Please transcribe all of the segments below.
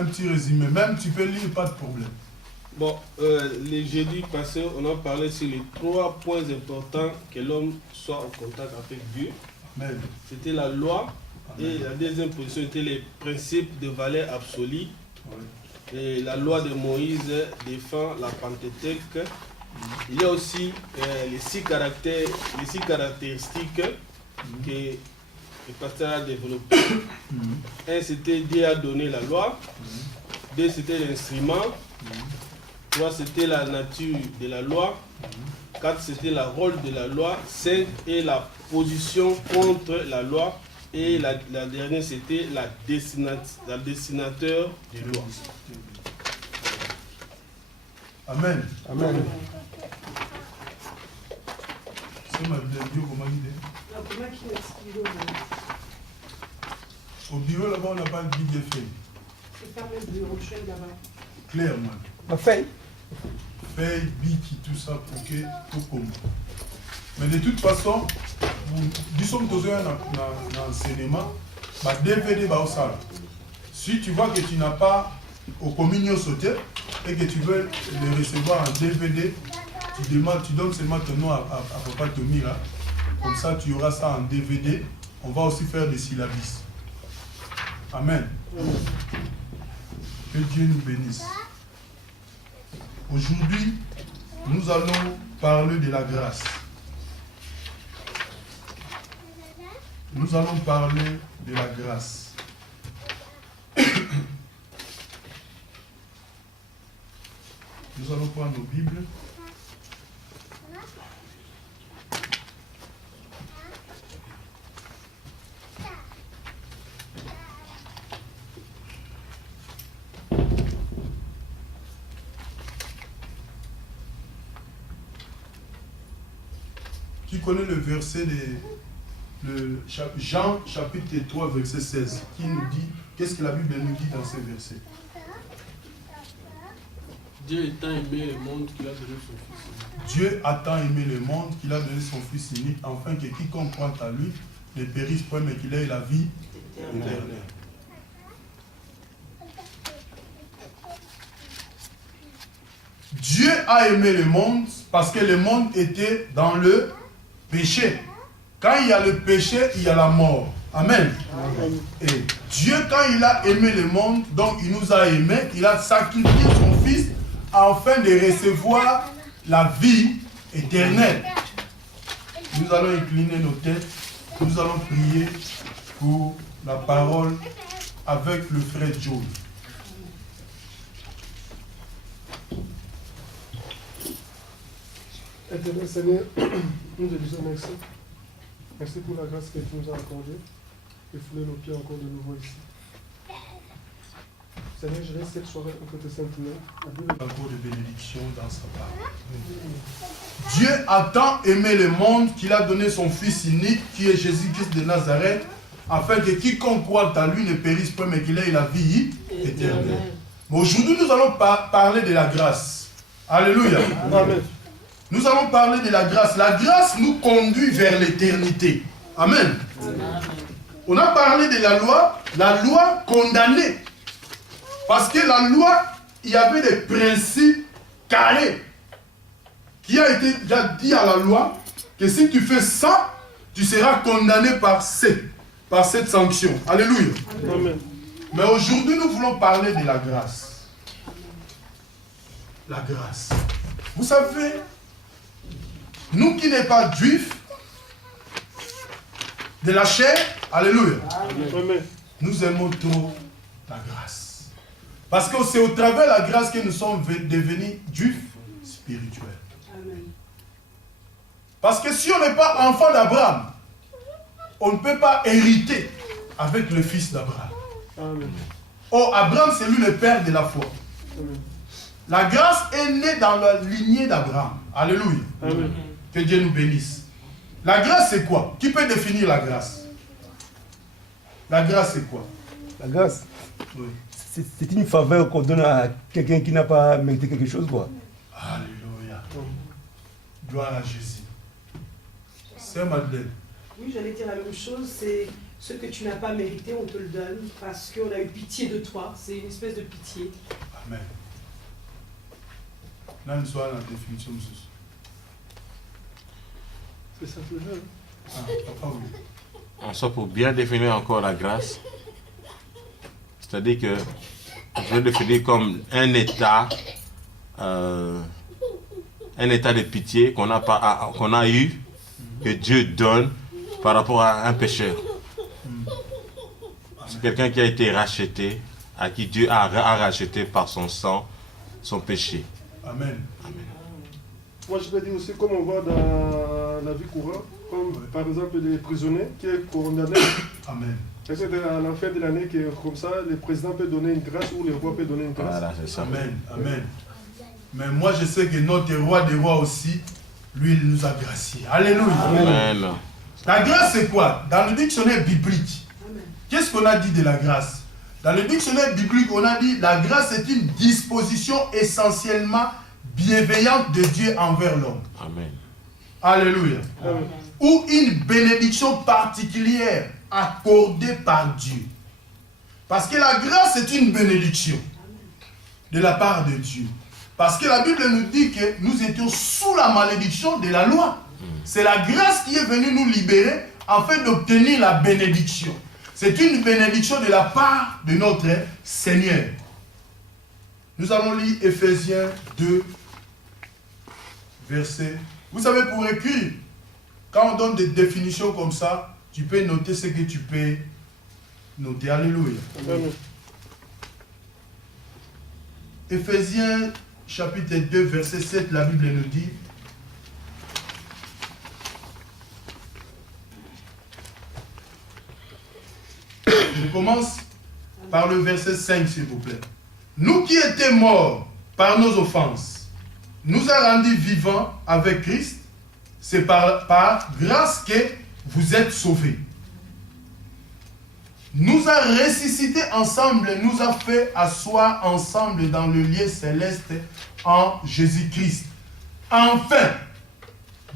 un petit résumé. Même tu peux lire, pas de problème. Bon, les jeudis passés, on a parlé sur les 3 points importants que l'homme soit en contact avec Dieu. C'était la loi. Amen. Et la deuxième position était les principes de valeur absolue. Oui. Et la loi de Moïse défend la Pentecôte. Il y a aussi les 6 caractéristiques que le pasteur a développées. Un, c'était Dieu a donné la loi. 2, c'était l'instrument. 3, c'était la nature de la loi. 4, c'était le rôle de la loi. 5, et la position contre la loi. Et la dernière, c'était la destinateur de loi. Amen. Amen. C'est ma Dieu, comment il est? Au bureau là-bas, on n'a pas de billet fait. C'est pas le bureau, je suis là-bas. Clairement. La feuille. Feuille, biki, tout ça, pour que tout comme. Mais de toute façon, nous sommes dans un enseignement, DVD va au salle. Si tu vois que tu n'as pas au communion sauté et que tu veux le recevoir en DVD, tu donnes seulement ton nom à Papa Tommy là. Comme ça, tu auras ça en DVD. On va aussi faire des syllabis. Amen. Que Dieu nous bénisse. Aujourd'hui, nous allons parler de la grâce. Nous allons parler de la grâce. Nous allons prendre nos Bibles. Qui connaît le verset de Jean chapitre 3 verset 16 qui nous dit, qu'est-ce que la Bible nous dit dans ces versets? Dieu a tant aimé le monde qu'il a donné son Fils unique. Dieu a tant aimé le monde qu'il a donné son Fils unique, afin que quiconque croit à lui ne périsse point, mais qu'il ait la vie éternelle. Dieu a aimé le monde parce que le monde était dans le péché. Quand il y a le péché, il y a la mort. Amen. Amen. Et Dieu, quand il a aimé le monde, donc il nous a aimés, il a sacrifié son Fils afin de recevoir la vie éternelle. Nous allons incliner nos têtes, nous allons prier pour la parole avec le frère Joe. Éternel Seigneur, nous te disons merci. Merci pour la grâce que tu nous as accordée et fouler nos pieds encore de nouveau ici. Seigneur, je laisse cette soirée entre tes saintes mains. Encore de bénédiction dans sa parole. Dieu a tant aimé le monde qu'il a donné son Fils unique, qui est Jésus-Christ de Nazareth, afin que quiconque croit à lui ne périsse pas, mais qu'il ait la vie éternelle. Mais aujourd'hui, nous allons parler de la grâce. Alléluia. Amen. Nous allons parler de la grâce. La grâce nous conduit vers l'éternité. Amen. Amen. On a parlé de la loi condamnée. Parce que la loi, il y avait des principes carrés qui a été déjà dit à la loi que si tu fais ça, tu seras condamné par cette sanction. Alléluia. Amen. Mais aujourd'hui, nous voulons parler de la grâce. La grâce. Vous savez, nous qui n'sommes pas juifs, de la chair, alléluia, Amen. nous aimons trop la grâce. Parce que c'est au travers de la grâce que nous sommes devenus juifs spirituels. Amen. Parce que si on n'est pas enfant d'Abraham, on ne peut pas hériter avec le fils d'Abraham. Oh, Abraham, c'est lui le père de la foi. Amen. La grâce est née dans la lignée d'Abraham. Alléluia. Amen. Que Dieu nous bénisse. La grâce, c'est quoi? Qui peut définir la grâce? La grâce, c'est quoi? La grâce, oui. C'est une faveur qu'on donne à quelqu'un qui n'a pas mérité quelque chose, quoi. Alléluia. Gloire à Jésus. C'est Madeleine. Oui, j'allais dire la même chose. C'est Ce que tu n'as pas mérité, on te le donne parce qu'on a eu pitié de toi. C'est une espèce de pitié. Amen. Là, nous sommes à la définition de ceci. C'est ça le jeu. Ah, papa, oui. Ça, pour bien définir encore la grâce, c'est-à-dire que je vais définir comme un état de pitié qu'on a eu, que Dieu donne par rapport à un pécheur. C'est quelqu'un qui a été racheté, à qui Dieu a racheté par son sang, son péché. Amen. Moi, je vais dire aussi, comme on voit dans la vie courante, comme par exemple les prisonniers qui sont condamnés. Amen. C'est à la fin de l'année, comme ça, le président peut donner une grâce ou le roi peut donner une grâce. Voilà, c'est ça. Amen. Amen. Mais moi, je sais que notre roi des rois aussi, lui, il nous a graciés. Alléluia. Amen. La grâce, c'est quoi? Dans le dictionnaire biblique, qu'est-ce qu'on a dit de la grâce? Dans le dictionnaire biblique, on a dit la grâce est une disposition essentiellement bienveillante de Dieu envers l'homme. Amen. Alléluia. Amen. Ou une bénédiction particulière accordée par Dieu. Parce que la grâce est une bénédiction de la part de Dieu. Parce que la Bible nous dit que nous étions sous la malédiction de la loi. C'est la grâce qui est venue nous libérer afin d'obtenir la bénédiction. C'est une bénédiction de la part de notre Seigneur. Nous allons lire Ephésiens 2, verset. Vous savez, pour écrire, quand on donne des définitions comme ça, tu peux noter ce que tu peux noter. Alléluia. Amen. Ephésiens chapitre 2, verset 7, la Bible nous dit: je commence par le verset 5, s'il vous plaît. Nous qui étions morts par nos offenses, nous a rendus vivants avec Christ. C'est par grâce que vous êtes sauvés. Nous a ressuscités ensemble, nous a fait asseoir ensemble dans le lieu céleste en Jésus-Christ. Enfin,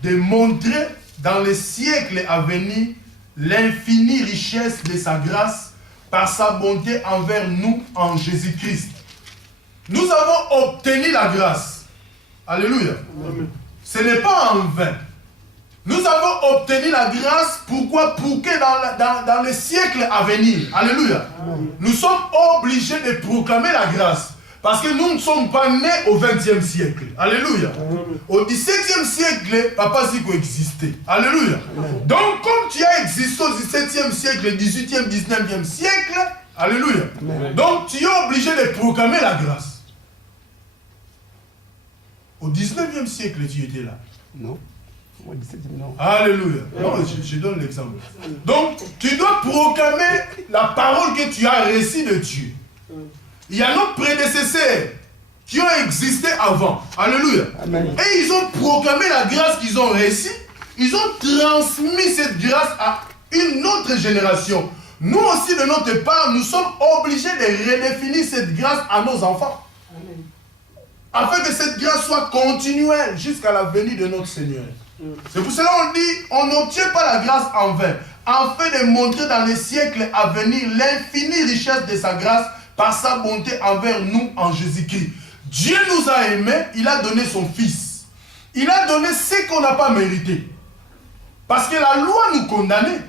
de montrer dans les siècles à venir l'infinie richesse de sa grâce par sa bonté envers nous en Jésus-Christ. Nous avons obtenu la grâce. Alléluia. Amen. Ce n'est pas en vain. Nous avons obtenu la grâce, pourquoi? Pour que dans les siècles à venir, alléluia, nous sommes obligés de proclamer la grâce. Parce que nous ne sommes pas nés au 20e siècle. Alléluia. Au 17e siècle, Papa Zico existait. Alléluia. Donc, comme tu as existé au 17e siècle, 18e, 19e siècle, alléluia. Donc, tu es obligé de proclamer la grâce. Au 19e siècle, tu étais là. Non. Au 17e, non. Alléluia. Non, je donne l'exemple. Donc, tu dois proclamer la parole que tu as reçue de Dieu. Il y a nos prédécesseurs qui ont existé avant. Alléluia. Amen. Et ils ont proclamé la grâce qu'ils ont reçue. Ils ont transmis cette grâce à une autre génération. Nous aussi, de notre part, nous sommes obligés de redéfinir cette grâce à nos enfants. Amen. Afin que cette grâce soit continuelle jusqu'à la venue de notre Seigneur. C'est pour cela qu'on dit, on n'obtient pas la grâce en vain, afin de montrer dans les siècles à venir l'infinie richesse de sa grâce par sa bonté envers nous en Jésus-Christ. Dieu nous a aimés, il a donné son Fils. Il a donné ce qu'on n'a pas mérité. Parce que la loi nous condamnait.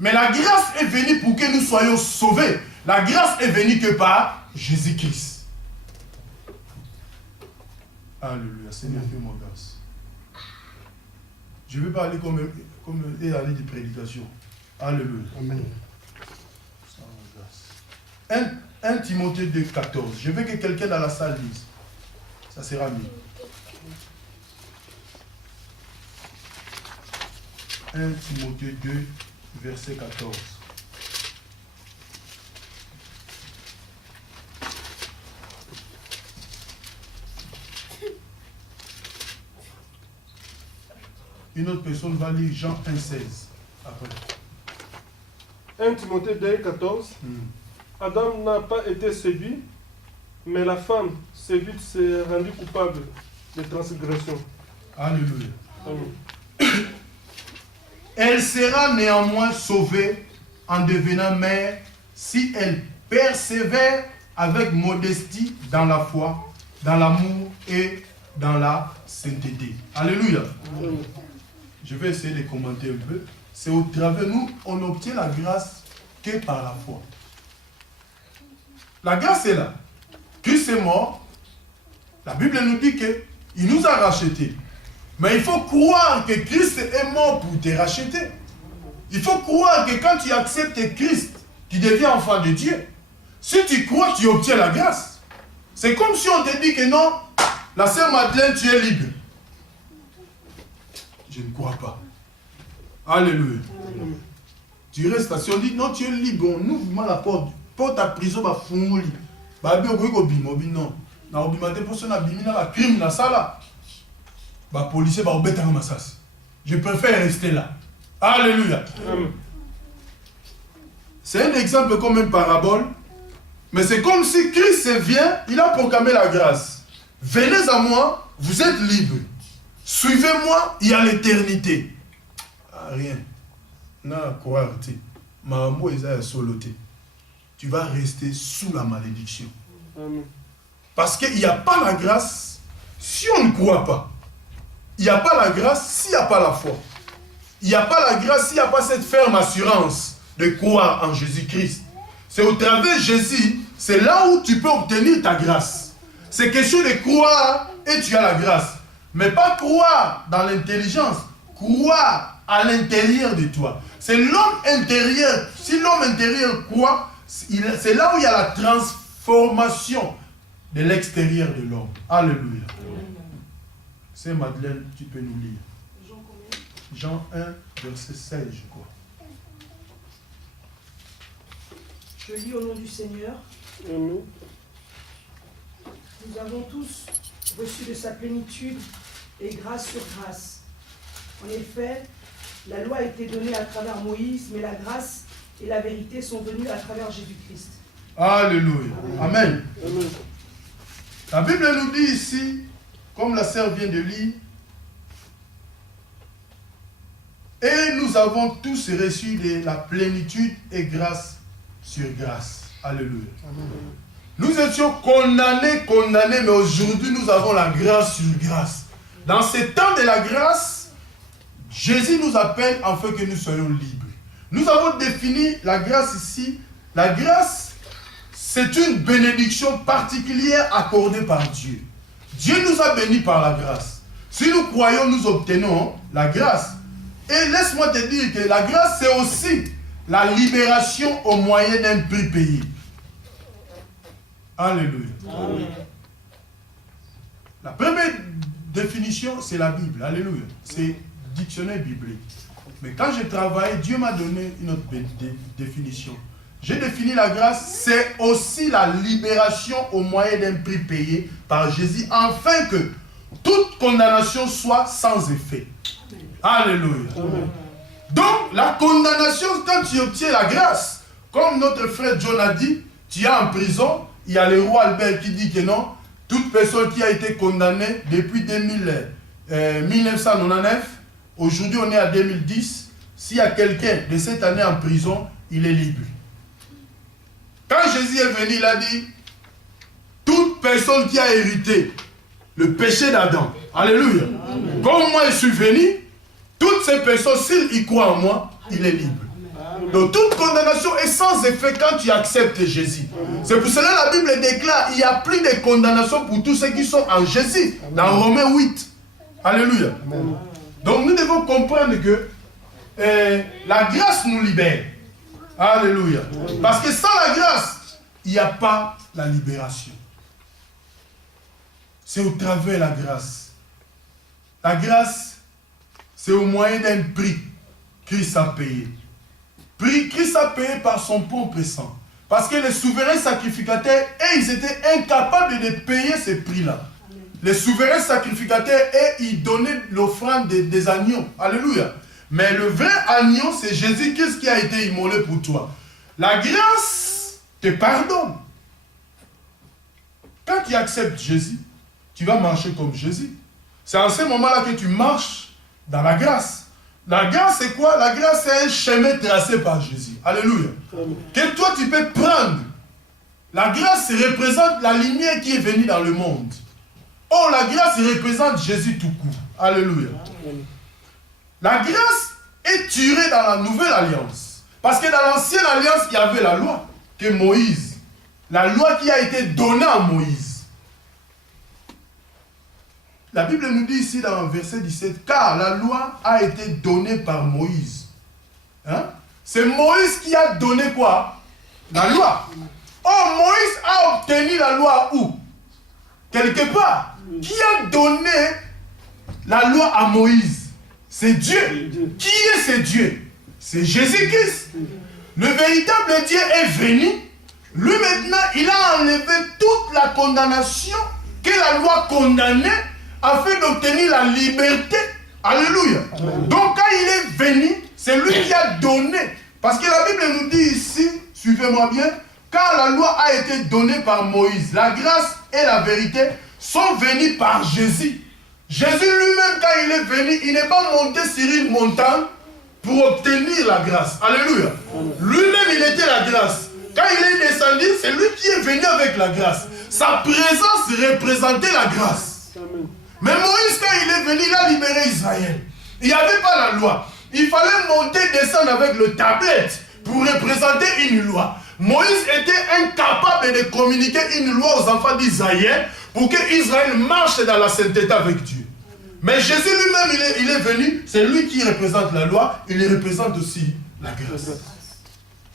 Mais la grâce est venue pour que nous soyons sauvés. La grâce est venue que par Jésus-Christ. Alléluia, Seigneur, fais-moi grâce. Je vais parler comme une année de prédication. Alléluia. Amen. 1 Timothée 2, 14. Je veux que quelqu'un dans la salle lise. Ça sera mieux. 1 Timothée 2, verset 14. Une autre personne va lire Jean 1, 16. Après. 1 Timothée 2, 14. Adam n'a pas été séduit, mais la femme séduite s'est rendue coupable de transgression. Alléluia. Amen. Elle sera néanmoins sauvée en devenant mère si elle persévère avec modestie dans la foi, dans l'amour et dans la sainteté. Alléluia. Je vais essayer de commenter un peu. C'est au travers, nous, on obtient la grâce que par la foi. La grâce est là. Christ est mort. La Bible nous dit qu'il nous a rachetés. Mais il faut croire que Christ est mort pour te racheter. Il faut croire que quand tu acceptes Christ, tu deviens enfant de Dieu. Si tu crois, tu obtiens la grâce. C'est comme si on te dit que non, la sœur Madeleine, tu es libre. Je ne crois pas. Alléluia. Tu restes là. Si on dit non, tu es libre, on ouvre la porte. Porte à prison, va fungoli. Bah, bien, non. Na obimate pour ça, na bimina la crime, na sala. Bah, policier, bah, obéter à massas. Je préfère rester là. Alléluia. C'est un exemple comme une parabole. Mais c'est comme si Christ vient, il a proclamé la grâce. Venez à moi, vous êtes libres. Suivez-moi, il y a l'éternité. Ah, rien. Non, croire, Maman Isaïe soloté. Tu vas rester sous la malédiction. Parce qu'il n'y a pas la grâce si on ne croit pas. Il n'y a pas la grâce s'il n'y a pas la foi. Il n'y a pas la grâce s'il n'y a pas cette ferme assurance de croire en Jésus-Christ. C'est au travers de Jésus, c'est là où tu peux obtenir ta grâce. C'est question de croire et tu as la grâce. Mais pas croire dans l'intelligence, croire à l'intérieur de toi. C'est l'homme intérieur. Si l'homme intérieur croit, c'est là où il y a la transformation de l'extérieur de l'homme. Alléluia. C'est Madeleine, tu peux nous lire. Jean 1, verset 16, je crois. Je lis au nom du Seigneur. Nous avons tous reçu de sa plénitude et grâce sur grâce. En effet, la loi a été donnée à travers Moïse, mais la grâce et la vérité sont venues à travers Jésus-Christ. Alléluia. Amen. Amen. La Bible nous dit ici, comme la sœur vient de lire, et nous avons tous reçu de la plénitude et grâce sur grâce. Alléluia. Amen. Nous étions condamnés, mais aujourd'hui nous avons la grâce sur grâce. Dans ce temps de la grâce, Jésus nous appelle afin que nous soyons libres. Nous avons défini la grâce ici. La grâce, c'est une bénédiction particulière accordée par Dieu. Dieu nous a bénis par la grâce. Si nous croyons, nous obtenons la grâce. Et laisse-moi te dire que la grâce, c'est aussi la libération au moyen d'un prix payé. Alléluia. Amen. La première définition, c'est la Bible. Alléluia. C'est dictionnaire biblique. Mais quand je travaille, Dieu m'a donné une autre définition. J'ai défini la grâce, c'est aussi la libération au moyen d'un prix payé par Jésus, afin que toute condamnation soit sans effet. Alléluia. Amen. Donc, la condamnation, quand tu obtiens la grâce, comme notre frère John a dit, tu es en prison, il y a le roi Albert qui dit que non, toute personne qui a été condamnée depuis 1999, aujourd'hui on est à 2010, s'il y a quelqu'un de cette année en prison, il est libre. Quand Jésus est venu, il a dit, toute personne qui a hérité le péché d'Adam, alléluia, amen. Comme moi je suis venu, toutes ces personnes, s'ils y croient en moi, il est libre. Donc toute condamnation est sans effet quand tu acceptes Jésus. C'est pour cela que la Bible déclare qu'il n'y a plus de condamnation pour tous ceux qui sont en Jésus. Dans Romains 8. Alléluia. Amen. Donc nous devons comprendre que la grâce nous libère. Alléluia. Parce que sans la grâce, il n'y a pas la libération. C'est au travers de la grâce. La grâce, c'est au moyen d'un prix que Christ a payé. Christ a payé par son propre sang. Parce que les souverains sacrificateurs, ils étaient incapables de payer ce prix-là. Les souverains sacrificateurs, ils donnaient l'offrande des agneaux. Alléluia. Mais le vrai agneau, c'est Jésus-Christ qui a été immolé pour toi. La grâce te pardonne. Quand tu acceptes Jésus, tu vas marcher comme Jésus. C'est en ce moment-là que tu marches dans la grâce. La grâce, c'est quoi? La grâce, c'est un chemin tracé par Jésus. Alléluia. Que toi, tu peux prendre. La grâce représente la lumière qui est venue dans le monde. Or, la grâce représente Jésus tout court. Alléluia. La grâce est tirée dans la nouvelle alliance. Parce que dans l'ancienne alliance, il y avait la loi que Moïse. La loi qui a été donnée à Moïse. La Bible nous dit ici dans le verset 17, car la loi a été donnée par Moïse. Hein? C'est Moïse qui a donné quoi? La loi. Oh, Moïse a obtenu la loi où? Quelque part. Qui a donné la loi à Moïse? C'est Dieu. Qui est ce Dieu? C'est Jésus-Christ. Le véritable Dieu est venu. Lui maintenant, il a enlevé toute la condamnation que la loi condamnait afin d'obtenir la liberté. Alléluia. Donc quand il est venu, c'est lui qui a donné. Parce que la Bible nous dit ici, suivez-moi bien, car la loi a été donnée par Moïse, la grâce et la vérité sont venues par Jésus. Jésus lui-même, quand il est venu, il n'est pas monté sur une montagne pour obtenir la grâce. Alléluia. Lui-même, il était la grâce. Quand il est descendu, c'est lui qui est venu avec la grâce. Sa présence représentait la grâce. Mais Moïse, quand il est venu, il a libéré Israël. Il n'y avait pas la loi. Il fallait monter, descendre avec le tablette pour représenter une loi. Moïse était incapable de communiquer une loi aux enfants d'Israël pour que Israël marche dans la sainteté avec Dieu. Mais Jésus lui-même, il est venu, c'est lui qui représente la loi, il représente aussi la grâce.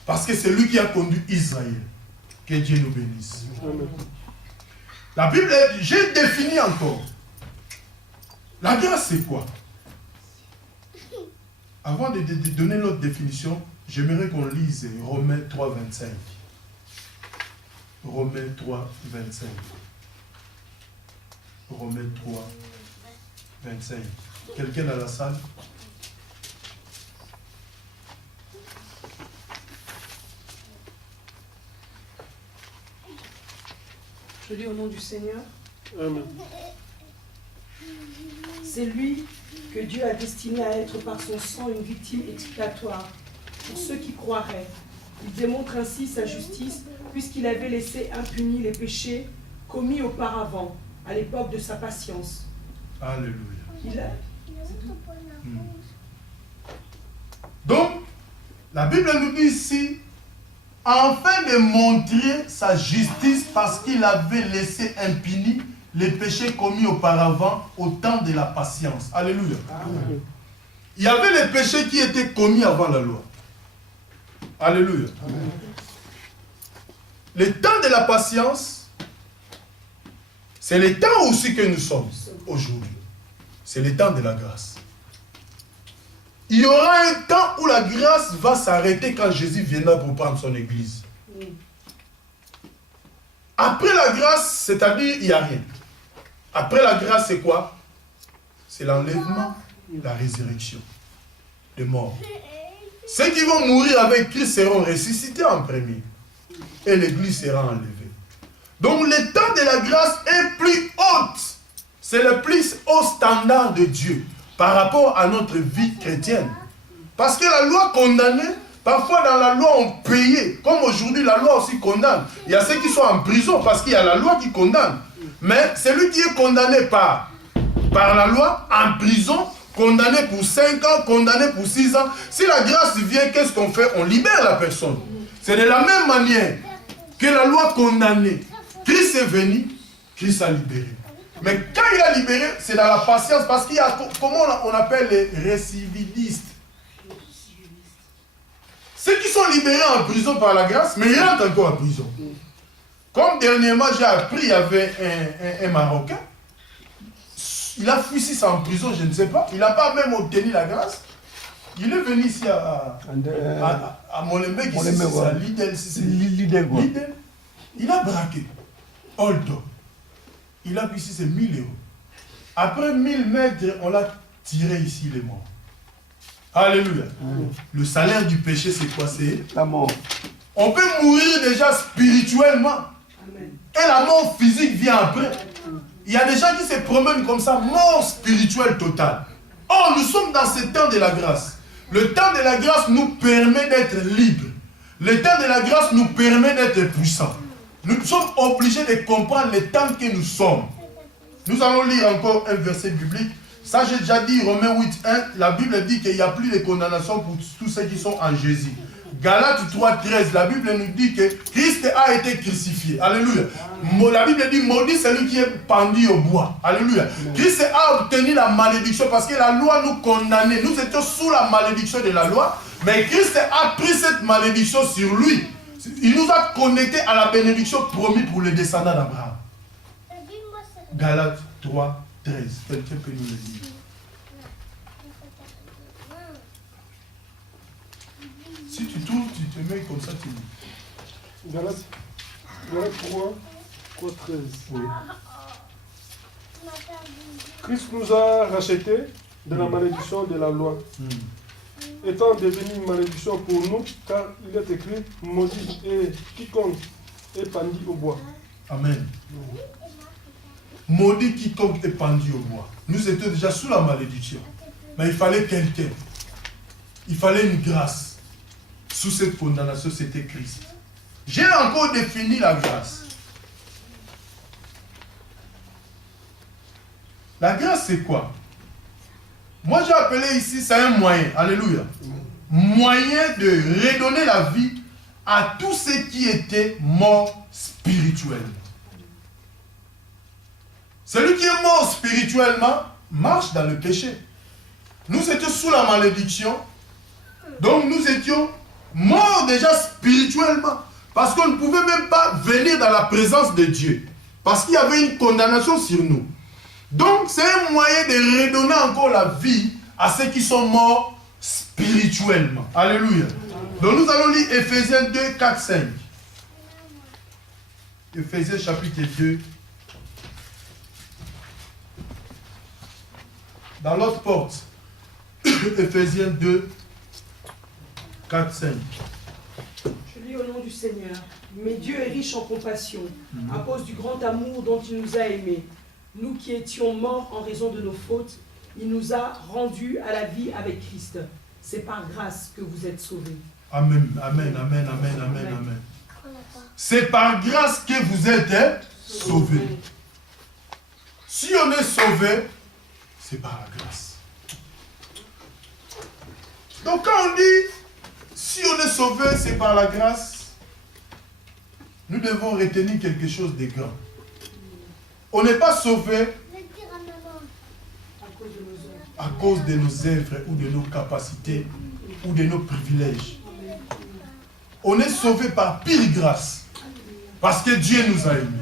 Parce que c'est lui qui a conduit Israël. Que Dieu nous bénisse. La Bible, j'ai défini encore. La grâce, c'est quoi? Avant de donner notre définition, j'aimerais qu'on lise Romains 3, 25. Romains 3, 25. Romains 3, 25. Quelqu'un dans la salle? Je lis au nom du Seigneur. Amen. C'est lui que Dieu a destiné à être par son sang une victime expiatoire pour ceux qui croiraient. Il démontre ainsi sa justice puisqu'il avait laissé impunis les péchés commis auparavant, à l'époque de sa patience. Alléluia. Donc, la Bible nous dit ici, afin de montrer sa justice parce qu'il avait laissé impunis les péchés commis auparavant au temps de la patience. Alléluia. Amen. Il y avait les péchés qui étaient commis avant la loi. Alléluia. Amen. Le temps de la patience, c'est le temps aussi que nous sommes aujourd'hui. C'est le temps de la grâce. Il y aura un temps où la grâce va s'arrêter quand Jésus viendra pour prendre son église. Après la grâce, c'est-à-dire il n'y a rien. Après la grâce, c'est quoi? C'est l'enlèvement, la résurrection des morts. Ceux qui vont mourir avec Christ seront ressuscités en premier. Et l'église sera enlevée. Donc le temps de la grâce est plus haute. C'est le plus haut standard de Dieu par rapport à notre vie chrétienne. Parce que la loi condamnait, parfois dans la loi on payait. Comme aujourd'hui la loi aussi condamne. Il y a ceux qui sont en prison parce qu'il y a la loi qui condamne. Mais celui qui est condamné par la loi, en prison, condamné pour 5 ans, condamné pour 6 ans, si la grâce vient, qu'est-ce qu'on fait? On libère la personne. C'est de la même manière que la loi condamnée. Christ est venu, Christ a libéré. Mais quand il a libéré, c'est dans la patience, parce qu'il y a, comment on appelle les récidivistes. Ceux qui sont libérés en prison par la grâce, mais ils rentrent encore en prison. Comme dernièrement, j'ai appris, il y avait un Marocain. Il a fui 6 ans en prison, je ne sais pas. Il n'a pas même obtenu la grâce. Il est venu ici à Molenbeek, ici, c'est à Lidl. Il a braqué. Oldo. Il a vu ici, c'est 1000 €. Après 1000 mètres, on l'a tiré ici, il est mort. Alléluia. Le salaire du péché, c'est quoi? C'est la mort. On peut mourir déjà spirituellement. Et la mort physique vient après. Il y a des gens qui se promènent comme ça, mort spirituelle totale. Or, nous sommes dans ce temps de la grâce. Le temps de la grâce nous permet d'être libres. Le temps de la grâce nous permet d'être puissants. Nous sommes obligés de comprendre le temps que nous sommes. Nous allons lire encore un verset biblique. Ça, j'ai déjà dit, Romains 8, 1, la Bible dit qu'il n'y a plus de condamnation pour tous ceux qui sont en Jésus. Galates 3, 13, la Bible nous dit que Christ a été crucifié. Alléluia. La Bible dit, maudit celui qui est pendu au bois. Alléluia. Christ a obtenu la malédiction parce que la loi nous condamnait. Nous étions sous la malédiction de la loi, mais Christ a pris cette malédiction sur lui. Il nous a connectés à la bénédiction promise pour les descendants d'Abraham. Galates 3, 13. Quelqu'un peut nous le dire. Si tu tournes, tu te mets comme ça, tu lis. Galates 3, 13. Oui. Christ nous a rachetés de la malédiction de la loi, étant devenu une malédiction pour nous, car il est écrit, maudit et quiconque est pendu au bois. Amen. Maudit quiconque est pendu au bois. Nous étions déjà sous la malédiction. Mais il fallait quelqu'un. Il fallait une grâce. Sous cette condamnation, c'était Christ. J'ai encore défini la grâce. La grâce, c'est quoi? Moi, j'ai appelé ici, c'est un moyen. Alléluia. Moyen de redonner la vie à tous ceux qui étaient morts spirituellement. Celui qui est mort spirituellement marche dans le péché. Nous étions sous la malédiction. Donc, nous étions morts déjà spirituellement. Parce qu'on ne pouvait même pas venir dans la présence de Dieu. Parce qu'il y avait une condamnation sur nous. Donc, c'est un moyen de redonner encore la vie à ceux qui sont morts spirituellement. Alléluia. Donc, nous allons lire Ephésiens 2, 4, 5. Ephésiens chapitre 2. Dans l'autre porte. Ephésiens 2, 4, 5. Je lis au nom du Seigneur. Mais Dieu est riche en compassion, à cause du grand amour dont il nous a aimés. Nous qui étions morts en raison de nos fautes, il nous a rendus à la vie avec Christ. C'est par grâce que vous êtes sauvés. Amen, amen, amen, amen, amen, amen. C'est par grâce que vous êtes sauvés. Si on est sauvé, c'est par la grâce. Donc quand on dit, si on est sauvé, c'est par la grâce, nous devons retenir quelque chose de grand. On n'est pas sauvé à cause de nos œuvres ou de nos capacités ou de nos privilèges. On est sauvé par pure grâce. Parce que Dieu nous a aimés.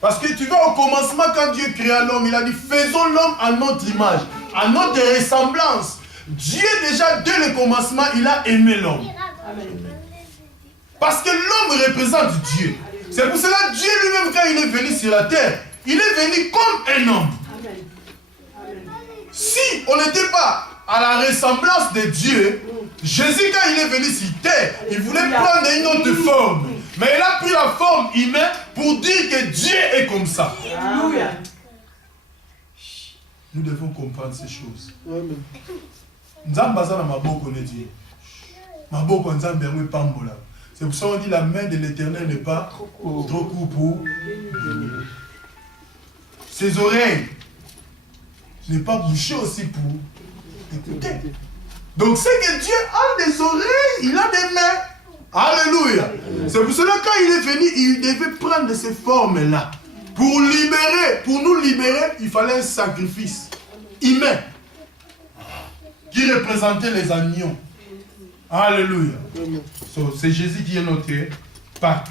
Parce que tu vois, au commencement, quand Dieu créa l'homme, il a dit, faisons l'homme à notre image, à notre ressemblance. Dieu, déjà, dès le commencement, il a aimé l'homme. Parce que l'homme représente Dieu. C'est pour cela que Dieu lui-même, quand il est venu sur la terre, il est venu comme un homme. Si on n'était pas à la ressemblance de Dieu, Jésus, quand il est venu sur terre, il voulait prendre une autre forme. Mais il a pris la forme humaine pour dire que Dieu est comme ça. Alléluia. Nous devons comprendre ces choses. Amen. C'est pour ça qu'on dit la main de l'Éternel n'est pas trop courte pour ses oreilles n'est pas bouchées aussi pour écouter. Donc c'est que Dieu a des oreilles, il a des mains. Alléluia. C'est pour cela que quand il est venu, il devait prendre ces formes-là. Pour libérer, pour nous libérer, il fallait un sacrifice humain qui représentait les agneaux. Alléluia. So, c'est Jésus qui est notre Pâques.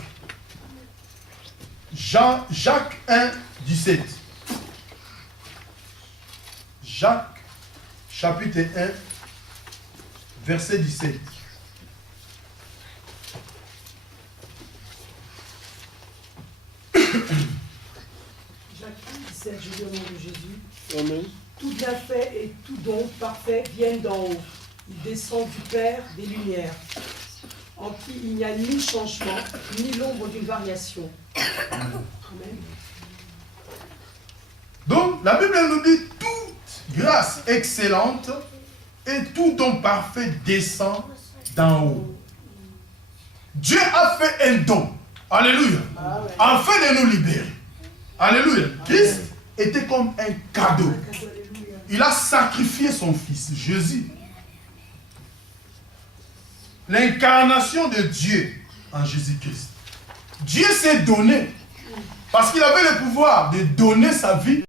Jacques 1, 17. Jacques, chapitre 1, verset 17. Jacques 17, je dis au nom de Jésus. Amen. Tout bienfait et tout don parfait viennent d'en haut. Il descend du Père des Lumières, en qui il n'y a ni changement, ni l'ombre d'une variation. Amen. Donc, la Bible nous dit toute grâce excellente et tout don parfait descend d'en haut. Dieu a fait un don. Alléluia. Afin de nous libérer. Alléluia. Christ était comme un cadeau. Il a sacrifié son fils, Jésus. L'incarnation de Dieu en Jésus-Christ. Dieu s'est donné parce qu'il avait le pouvoir de donner sa vie